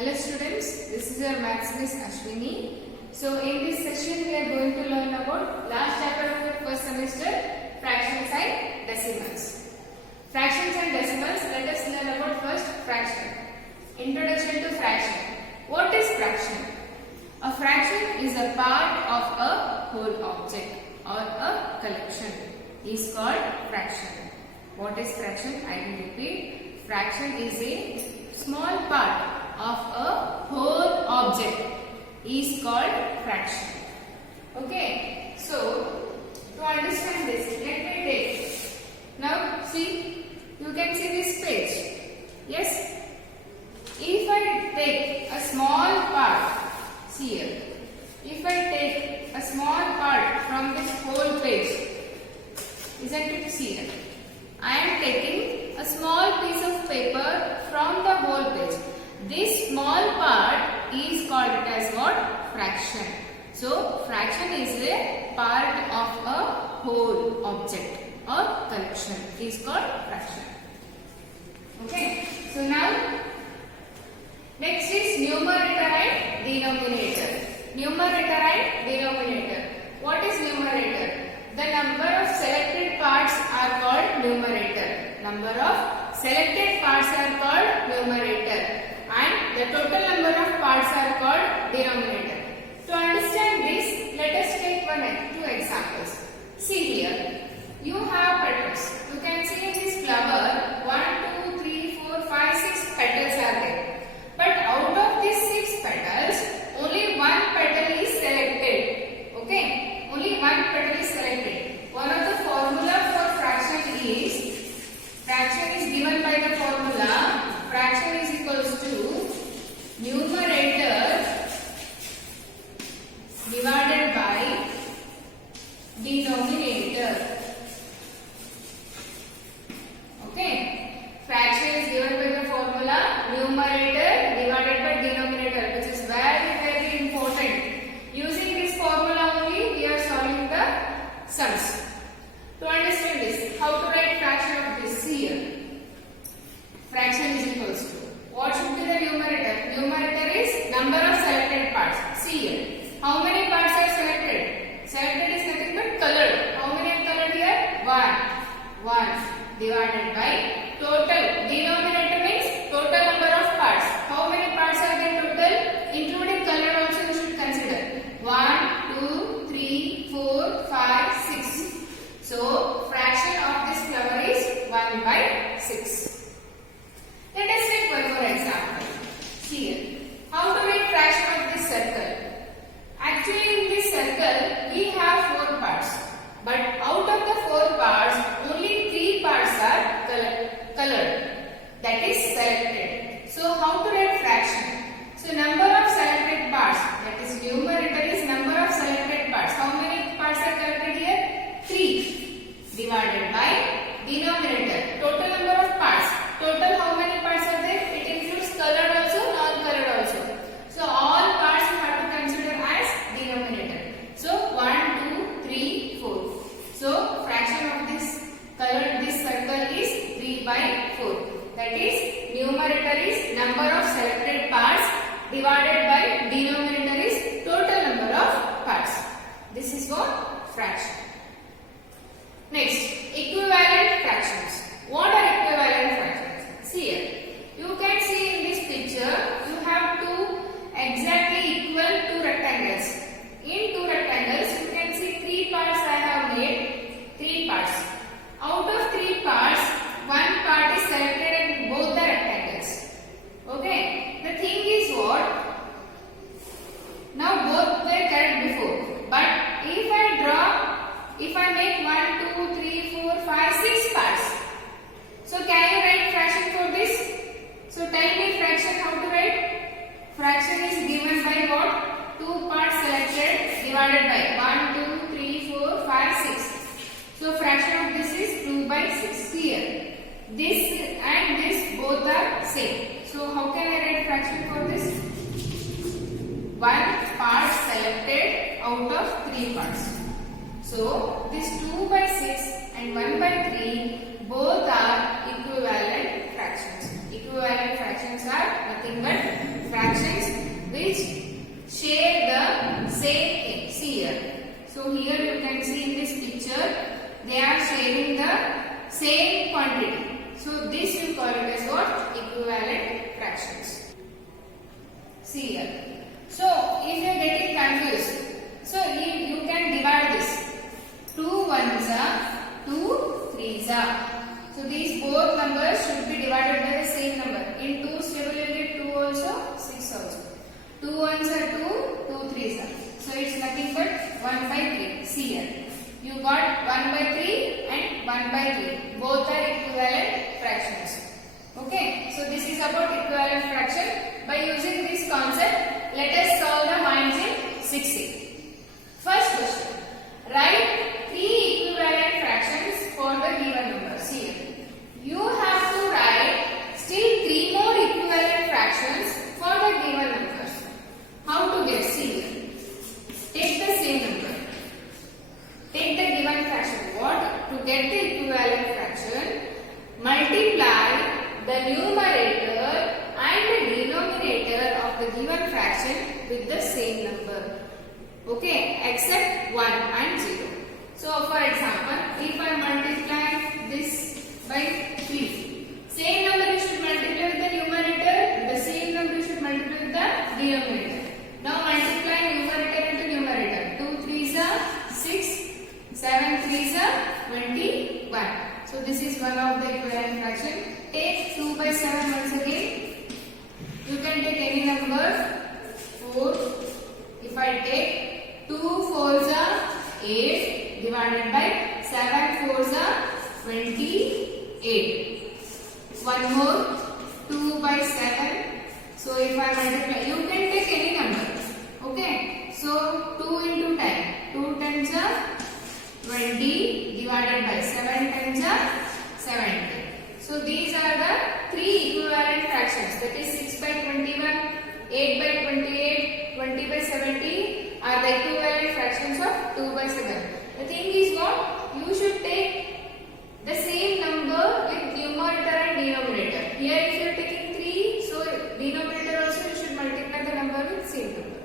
Hello students, this is your Maths Miss Ashwini. So in this session we are going to learn about last chapter of your first semester, fractions and decimals. Fractions and decimals, let us learn about first fraction. Introduction to fraction. What is fraction? A fraction is a part of a whole object or a collection is called fraction. What is fraction? I will repeat. Fraction is a small part of a whole object is called fraction. Okay, so to understand this, let me take. Now see, you can see this page. Yes, if I take a small part, see here. If I take a small part from this whole page, isn't it? See here. I am taking a small piece of paper from the whole page. This small part is called it as what? Fraction. So fraction is a part of a whole object or collection is called fraction. Okay. So now next is numerator and denominator. Numerator and denominator. What is numerator? The number of selected parts are called numerator. Number of selected parts are called numerator. And the total number of parts are called denominator. To understand this, let us take two examples. See here, you have petals. You can see in this flower 1, 2, 3, 4, 5, 6 petals are there. But out of these 6 petals, only one petal is selected. Okay, only one petal is selected. One of the formula for fraction is given by the formula. Fraction is equals to numerator divided by denominator. Okay. Fraction is given by the formula numerator divided by denominator, which is very important. Using this formula only we are solving the sums. To understand this, how to write fraction of this here? Fraction is equals to, what should be the numerator? Numerator is number of selected parts. See here, how many parts are selected? Selected is nothing but colored. How many are colored here? 1 divided by total. Denominator means total number of parts. How many parts are there total? Including color also you should consider. 1, 2, 3, 4, 5, 6. So fraction of this flower is 1 by 6. Let us take one more example. Here, how to make fraction of this circle? Actually, in this circle, we have 4 parts. But out of the 4 parts, only 3 parts are colored. That is selected. So, how to write fraction? So, number of selected parts, that is numerator is number of selected parts. How many parts are selected here? 3 divided by denominator. Total number of parts. Total how many parts are there? It includes colored also, non-colored also. So all parts you have to consider as denominator. So 1, 2, 3, 4. So fraction of this circle is 3 by 4. That is numerator is number of selected parts divided by denominator is total number of parts. This is called fraction. Next, equivalent fractions. What are equivalent fractions? See here, you can see in this picture, you have two exactly equal 2 rectangles. In 2 rectangles, you can see 3 parts I have made, 3 parts. Out of 3 parts, 1 part is selected in both the rectangles. Okay, the thing is what? Now both were correct before, but if I make 1, 2, 3, 4, 5, 6 parts. So can you write fraction for this? So tell me fraction how to write? Fraction is given by what? 2 parts selected divided by 1, 2, 3, 4, 5, 6. So fraction of this is 2 by 6 here. This and this both are same. So how can I write fraction for this? 1 part selected out of 3 parts. So this 2 by 6 and 1 by 3 both are equivalent fractions. Equivalent fractions are nothing but fractions which share the same thing. See here. So here you can see in this picture they are sharing the same quantity. So this we call it as what? Equivalent fractions. See here. So if you are getting confused, so you can divide this. 2 ones are 2 threes are. So these both numbers should be divided by the same number. In 2's table you get 2 also, 6 also. 2 ones are 2, 2 threes are. So it's nothing but 1 by 3. See here. You got 1 by 3 and 1 by 3. Both are equivalent fractions. Okay. So this is about equivalent fraction. By using this concept, let us solve the ones in 6a. First question. Write 3 equivalent fractions for the given number. See here. You have to write still 3 more equivalent fractions for the given numbers. How to get? See here. Take the same number. Take the given fraction. What? To get the equivalent fraction, multiply the numerator and the denominator of the given fraction with the same number. Okay, except 1 and 0. So for example, if I multiply this by 3, same number you should multiply with the numerator, the same number you should multiply with the denominator. Now multiply numerator into numerator. 2 3s are 6, 7 3s are 21. So this is one of the equivalent fraction. Take 2 by 7 once again. You can take any number. 4. If I take 2 4s are 8 divided by 7 4s are 28. One more. 2 by 7. So if I multiply, you can take any number. Okay. So 2 into 10. 2 10s are 20 divided by 7 10s are 70. So these are the 3 equivalent fractions. That is 6 by 21, 8 by 28, 20 by 70 are the equivalent fractions of 2 by 7. The thing is what? You should take the same number with numerator and denominator. Here if you are taking 3, so denominator also you should multiply the number with same number.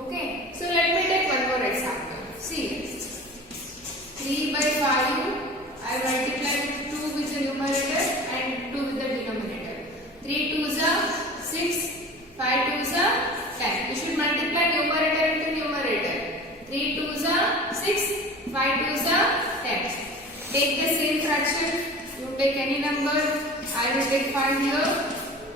Okay. So let me take one more example. See. 3 by 5 I multiply with 2 with the numerator and 2 with the denominator. 3 2s are 6, 5 2s are 10. You should multiply numerator into numerator. 3 2s are 6, 5 2s are 10. Take the same fraction. You take any number. I will take 5 here.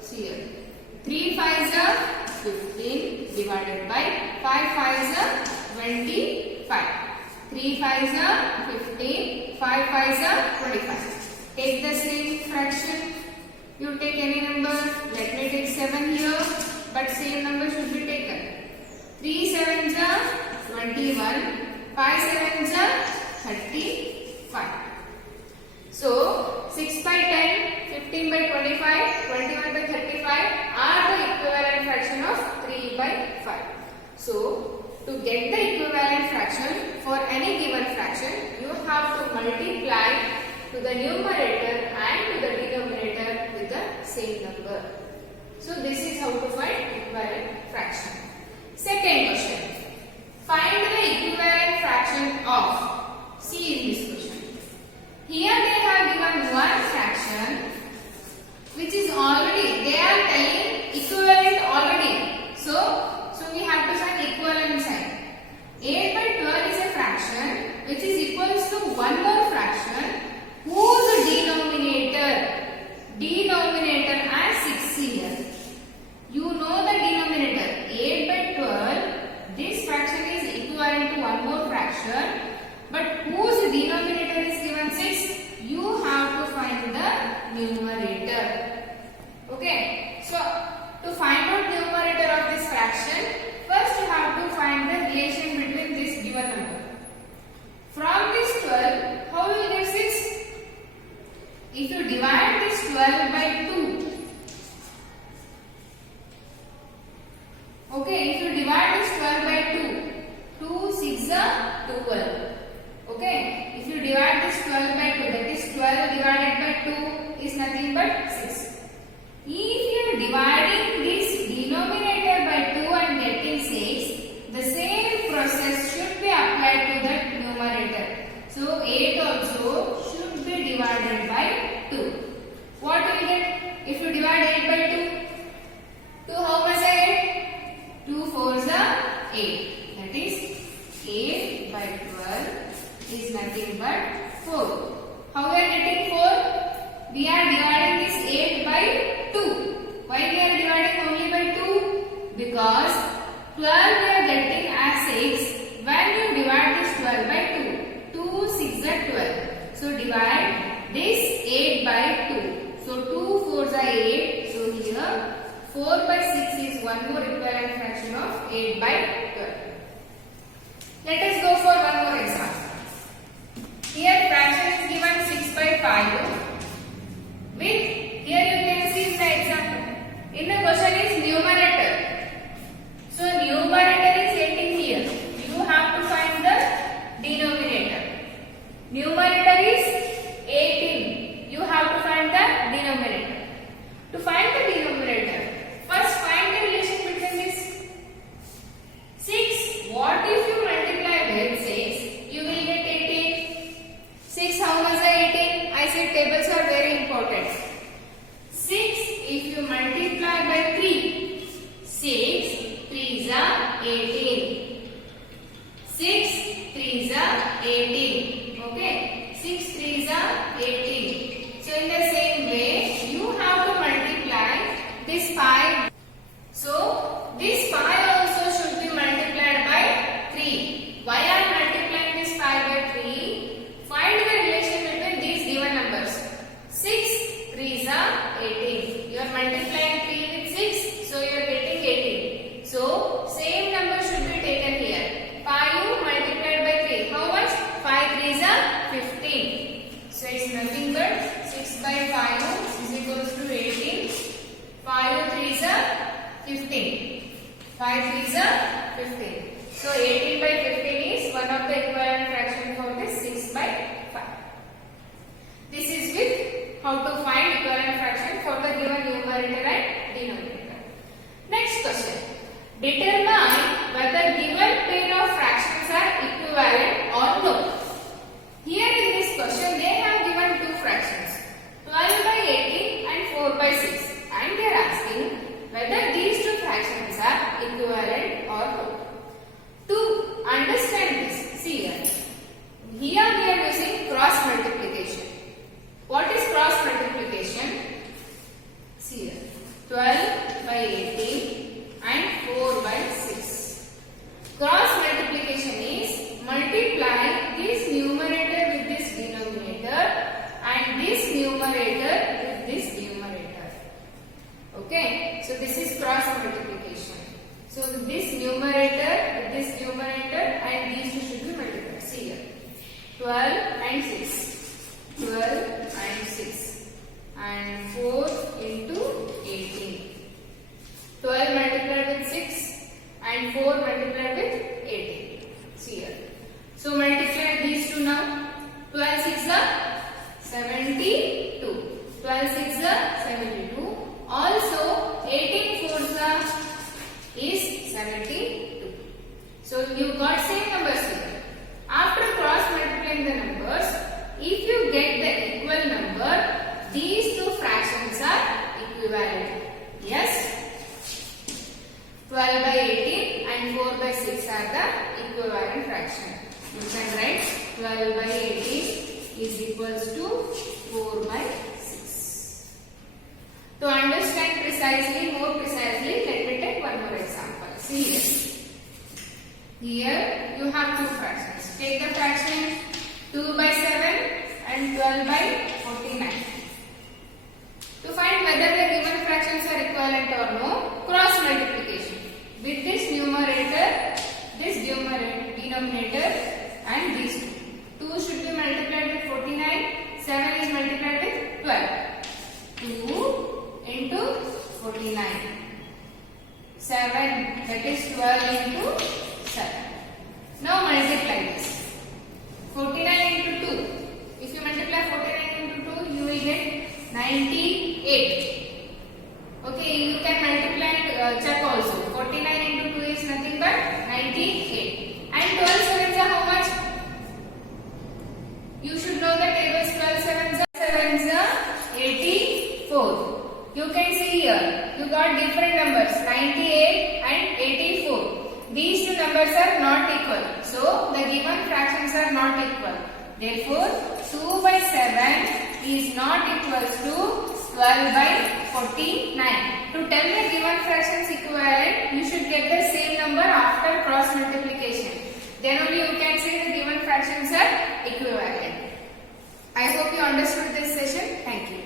See here. 3 5s are 15 divided by 5 5s are 25. 3 5s are 15, 5 5s are 25. Take the same fraction. You take any number. Let me take 7 here, but same number should be taken. 3 7s are 21, 5 7s are 35. So 6 by 10, 15 by 25, 21 by 35 are the equivalent fraction of 3 by 5. So to get the equivalent fraction for any given fraction, you have to multiply to the numerator and to the denominator with the same number. So this is how to find equivalent fraction. Second question. Find the equivalent fraction of. See in this question. Here they have given one fraction which is already, they are telling equivalent already. So we have to find equivalent sign. 8 by 12 is a fraction which is equals to one more fraction whose denominator as 6 here. You know the denominator 8 by 12. This fraction is equivalent to one more fraction, but whose denominator is given 6. You have to find the numerator. Okay. So to find out numerator of this fraction, first you have to find the relation between this given number. From this 12, how will you get 6? If you divide this 12 by 2, okay, if you divide this 12 by 2, 2 6 are 12. Okay, if you divide this 12 by 2, that is 12 divided by 2 is nothing but 6. If you are dividing this 12 we are getting as 6 when you divide this 12 by 2. 2 6 are 12. So divide this 8 by 2. So 2 4s are 8. So here 4 by 6 is one more equivalent fraction of 8 by 12. Let us go for one more example. Here fraction is given 6 by 5. With here you can see in the example. In the question is numerator. So numerator is 18 here. You have to find the denominator. Numerator is 18. You have to find the denominator. To find the denominator, first find the relation between this 6. What if you multiply with 6? You will get 18. 6 how much are 18? I said tables are very important. 6 if you multiply by 3. 6 3s are 18. 6 3s are 18. Okay. 6 3s are 18. So in the same way, you have to multiply this 5. So this 5 also should be multiplied by 3. Why I am multiplying this 5 by 3? Find the relation between these given numbers. 6 3s are 18. You are multiplying 3 with 6, so you are getting 18. So same number should be taken here. 5 multiplied by 3. How much? 5 3s are 15. So it's nothing but 6 by 5 is equals to 18. 5 3s are 15. 5 3s are 15. So 18 by 15 is one of the equivalent fraction for this 6 by 5. This is with how to find equivalent fraction for the given numerator and denominator. Next question. Determine whether given pair of fractions are equivalent or no. Here in this question they have given two fractions, 12 by 18 and 4 by 6, and they are asking whether these two fractions are equivalent or no. To understand this, see here. Here we are using cross multiplication. What is cross multiplication? See here. 12 by 18 and 4 by 6. Cross multiplication is multiplying this numerator with this denominator and this numerator with this numerator. Okay. So this is cross multiplication. So this numerator with this numerator and these two should be multiplied. See here. 12 and 6. 12 and 6 and 4 into 18. 12 multiplied with 6 and 4 multiplied with 18. See here. So multiply these two now. 12 6 are 72. 12 6 are 72. Also 18 4s are is 72. So you got same numbers here. After cross multiplying the numbers, if you get the equal number, these two fractions are equivalent. Yes? 12 by 18 and 4 by 6 are the equivalent fraction. You can write 12 by 18 is equals to 4 by 6. To understand precisely, more precisely, let me take one more example. See here. Here you have two fractions. Take the fraction 2 by 7 and 12 by 49. To find whether the given fractions are equivalent or no, cross multiplication. With this numerator, this denominator and these two. 2 should be multiplied with 49, 7 is multiplied with 12. 2 into 49. 7, that is 12 into 7. Now multiply this. 49 into 2. If you multiply 49 into 2, you will get 98. Okay, you can multiply check also. 49 into 2 is nothing but 98. And 12 sevens are how much? You should know the tables. 12 sevens are 84. You can see here, you got different numbers, 98 and 84. These two numbers are not equal. So, the given fractions are not equal. Therefore, 2 by 7 is not equals to 12 by 49. To tell the given fractions equivalent, you should get the same number number after cross multiplication. Then only you can say the given fractions are equivalent. I hope you understood this session. Thank you.